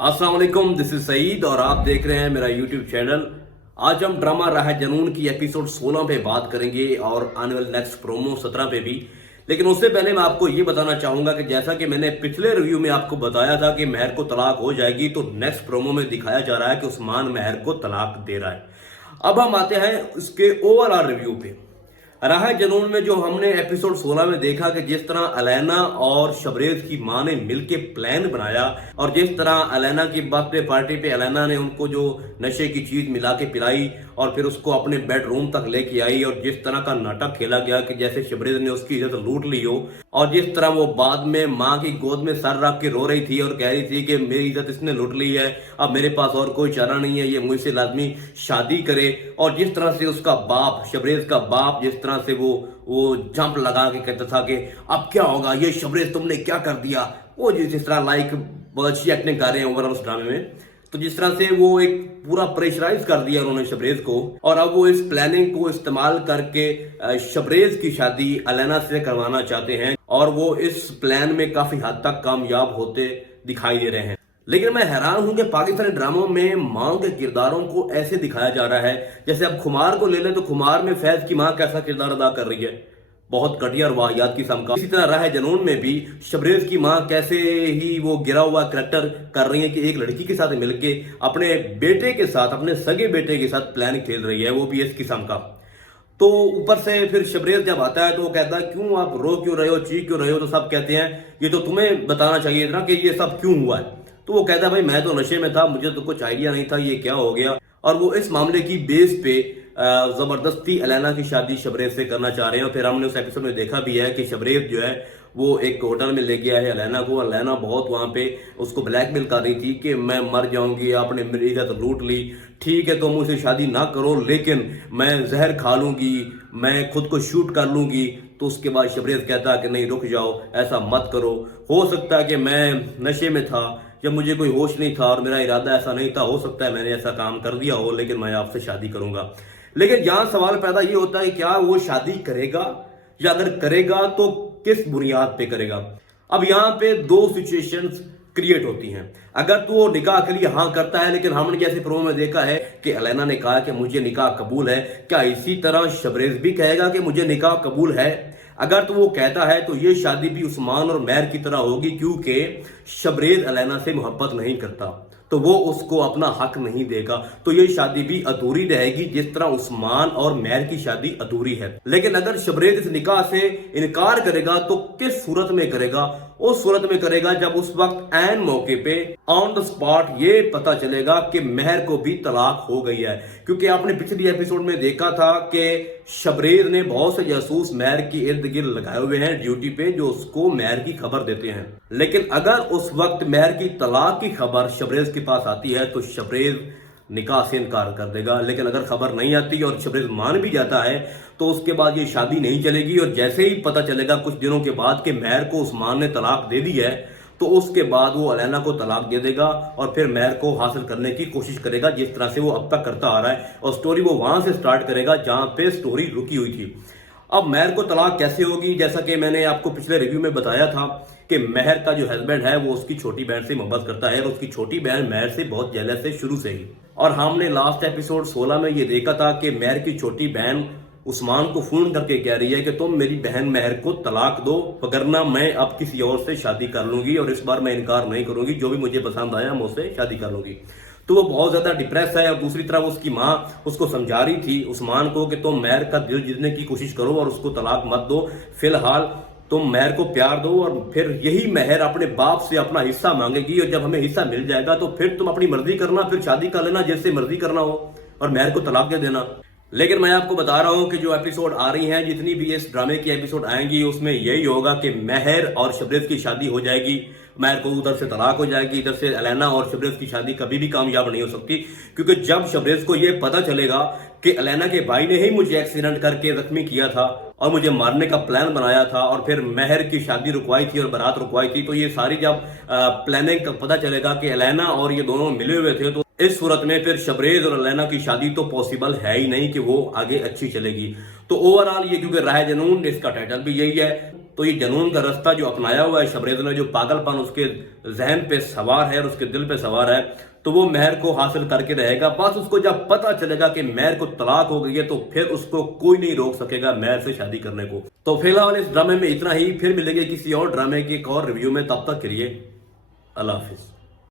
अस्सलाम वालेकुम, this is Saeed और आप देख रहे हैं मेरा यूट्यूब चैनल। आज हम ड्रामा राह जनून की एपिसोड 16 पे बात करेंगे और आने वाले नेक्स्ट प्रोमो 17 पे भी। लेकिन उससे पहले मैं आपको ये बताना चाहूंगा कि जैसा कि मैंने पिछले रिव्यू में आपको बताया था कि महर को तलाक हो जाएगी, तो नेक्स्ट प्रोमो में दिखाया जा रहा है कि उस्मान महर को तलाक दे रहा है। अब हम आते हैं इसके ओवरऑल रिव्यू पे। राह जनून में जो हमने एपिसोड 16 में देखा कि जिस तरह अलैना और शबरेज की मां ने मिलके प्लान बनाया और जिस तरह अलैना की बर्थडे पार्टी पे अलैना ने उनको जो नशे की चीज मिला के पिलाई और फिर उसको अपने बेडरूम तक लेके आई, और जिस तरह का नाटक खेला गया कि जैसे शबरेज ने उसकी इज्जत लूट ली हो, और जिस तरह वो बाद में माँ की गोद में सर रख के रो रही थी और कह रही थी कि मेरी इज्जत इसने लूट ली है, अब मेरे पास और कोई चारा नहीं है, ये मुझसे लाजमी शादी करे। और जिस तरह से उसका बाप, शबरेज का बाप, जिस तरह से वो जंप लगा के कहता था कि अब क्या होगा, ये शबरेज तुमने क्या कर दिया, वो जिस तरह लाइक बहुत अच्छी एक्टिंग कर रहे हैं ओवरऑल उस ड्रामे में। तो जिस तरह से वो एक पूरा प्रेशराइज कर दिया उन्होंने शबरेज को, और अब वो इस प्लानिंग को इस्तेमाल करके शबरेज की शादी अलैना से करवाना चाहते हैं, और वो इस प्लान में काफी हद तक कामयाब होते दिखाई दे रहे हैं। लेकिन मैं हैरान हूं कि पाकिस्तानी ड्रामों में मां के किरदारों को ऐसे दिखाया जा रहा है जैसे अब खुमार को ले लें तो खुमार में फैज की मां कैसा किरदार अदा कर रही है, बहुत घटिया और वाहियात किस्म का। इसी तरह राह जनून में भी शबरेज की मां कैसे ही वो गिरा हुआ करैक्टर कर रही है कि एक लड़की के साथ मिलके अपने बेटे के साथ, अपने सगे बेटे के साथ प्लान खेल रही है, वो भी इस किस्म का। तो ऊपर से फिर शबरेज जब आता है तो वो कहता है क्यों आप रो क्यों रहे हो, चीख क्यों रहे हो, तो सब कहते हैं ये तो तुम्हें बताना चाहिए था कि ये सब क्यों हुआ है। तो वो कहता है भाई मैं तो नशे में था, मुझे तो कुछ आइडिया नहीं था ये क्या हो गया। और वो इस मामले की बेस पे जबरदस्ती अलैना की शादी शबरेज से करना चाह रहे हैं। और फिर हमने उस एपिसोड में देखा भी है कि शबरेज जो है वो एक होटल में ले गया है अलैना को। अलैना बहुत वहां पे उसको ब्लैकमेल कर रही थी कि मैं मर जाऊंगी, आपने मेरी इज्जत लूट ली, ठीक है तुम मुझसे शादी ना करो लेकिन मैं जहर खा लूंगी, मैं खुद को शूट कर लूंगी। तो उसके बाद शबरेज कहता है कि नहीं रुक जाओ, ऐसा मत करो, हो सकता है कि मैं नशे में था, जब मुझे कोई होश नहीं था और मेरा इरादा ऐसा नहीं था, हो सकता है मैंने ऐसा काम कर दिया हो, लेकिन मैं आपसे शादी करूंगा। लेकिन यहां सवाल पैदा ये होता है क्या वो शादी करेगा, या अगर करेगा तो किस बुनियाद पे करेगा। अब यहाँ पे दो सिचुएशंस क्रिएट होती हैं। अगर तो वो निकाह के लिए हाँ करता है, लेकिन हमने जैसे प्रोमो में देखा है कि अलैना ने कहा कि मुझे निकाह कबूल है, क्या इसी तरह शबरेज भी कहेगा कि मुझे निकाह कबूल है? अगर तो वो कहता है तो ये शादी भी उस्मान और महर की तरह होगी, क्योंकि शबरेज अलैना से मोहब्बत नहीं करता तो वो उसको अपना हक नहीं देगा, तो ये शादी भी अधूरी रहेगी जिस तरह उस्मान और महर की शादी अधूरी है। लेकिन अगर शबरेज इस निकाह से इनकार करेगा तो किस सूरत में करेगा? उस सूरत में करेगा जब उस वक्त ऐन मौके पे ऑन द स्पॉट ये पता चलेगा कि महर को भी तलाक हो गई है। क्योंकि आपने पिछली एपिसोड में देखा था कि शबरेज ने बहुत से जासूस महर की इर्द गिर्द लगाए हुए हैं ड्यूटी पे, जो उसको महर की खबर देते हैं। लेकिन अगर उस वक्त महर की तलाक की खबर शबरेज के पास आती है तो शबरेज निकाह से इनकार कर देगा। लेकिन अगर खबर नहीं आती और शबरेज मान भी जाता है तो उसके बाद ये शादी नहीं चलेगी, और जैसे ही पता चलेगा कुछ दिनों के बाद कि महर को उस्मान ने तलाक दे दी है तो उसके बाद वो अलैना को तलाक दे देगा और फिर महर को हासिल करने की कोशिश करेगा जिस तरह से वो अब तक करता आ रहा है, और स्टोरी वो वहां से स्टार्ट करेगा जहां पे स्टोरी रुकी हुई थी। अब महर को तलाक कैसे होगी? जैसा कि मैंने आपको पिछले रिव्यू में बताया था कि महर का जो हस्बैंड है वो उसकी छोटी बहन से मोहब्बत करता है, और उसकी छोटी बहन महर से बहुत जेलस है शुरू से ही। और हमने लास्ट एपिसोड 16 में ये देखा था कि महर की छोटी बहन उस्मान को फोन करके कह रही है कि तुम मेरी बहन महर को तलाक दो, वगरना मैं अब किसी और से शादी कर लूंगी, और इस बार मैं इनकार नहीं करूंगी, जो भी मुझे पसंद आया मैं उससे शादी कर लूंगी। तो वो बहुत ज्यादा डिप्रेस है। और दूसरी तरफ उसकी माँ उसको समझा रही थी उस्मान को कि तुम महर का दिल जीतने की कोशिश करो और उसको तलाक मत दो, फिलहाल तुम महर को प्यार दो, और फिर यही महर अपने बाप से अपना हिस्सा मांगेगी, और जब हमें हिस्सा मिल जाएगा तो फिर तुम अपनी मर्जी करना, फिर शादी कर लेना जैसे मर्जी करना हो, और महर को तलाक दे देना। लेकिन मैं आपको बता रहा हूं कि जो एपिसोड आ रही हैं, जितनी भी इस ड्रामे की एपिसोड आएंगी, उसमें यही होगा कि महर और शबरेज की शादी हो जाएगी, महर को उधर से तलाक हो जाएगी, इधर से अलैना और शबरेज की शादी कभी भी कामयाब नहीं हो सकती। क्योंकि जब शबरेज को यह पता चलेगा कि अलैना के भाई ने ही मुझे एक्सीडेंट करके जख्मी किया था और मुझे मारने का प्लान बनाया था, और फिर महर की शादी रुकवाई थी और बारात रुकवाई थी, तो ये सारी जब प्लानिंग का पता चलेगा कि अलैना और ये दोनों मिले हुए थे, तो इस सूरत में फिर शबरेज और अलैना की शादी तो पॉसिबल है ही नहीं कि वो आगे अच्छी चलेगी। तो ओवरऑल ये, क्योंकि राह जनून इसका टाइटल भी यही है, تو یہ جنون کا رستہ جو اپنایا ہوا ہے شبریز نے، جو پاگل پن اس کے ذہن پہ سوار ہے اور اس کے دل پہ سوار ہے، تو وہ مہر کو حاصل کر کے رہے گا۔ بس اس کو جب پتہ چلے گا کہ مہر کو طلاق ہو گئی ہے تو پھر اس کو کوئی نہیں روک سکے گا مہر سے شادی کرنے کو۔ تو فی الحال اس ڈرامے میں اتنا ہی، پھر ملیں گے کسی اور ڈرامے کے ایک اور ریویو میں، تب تک کے لیے اللہ حافظ۔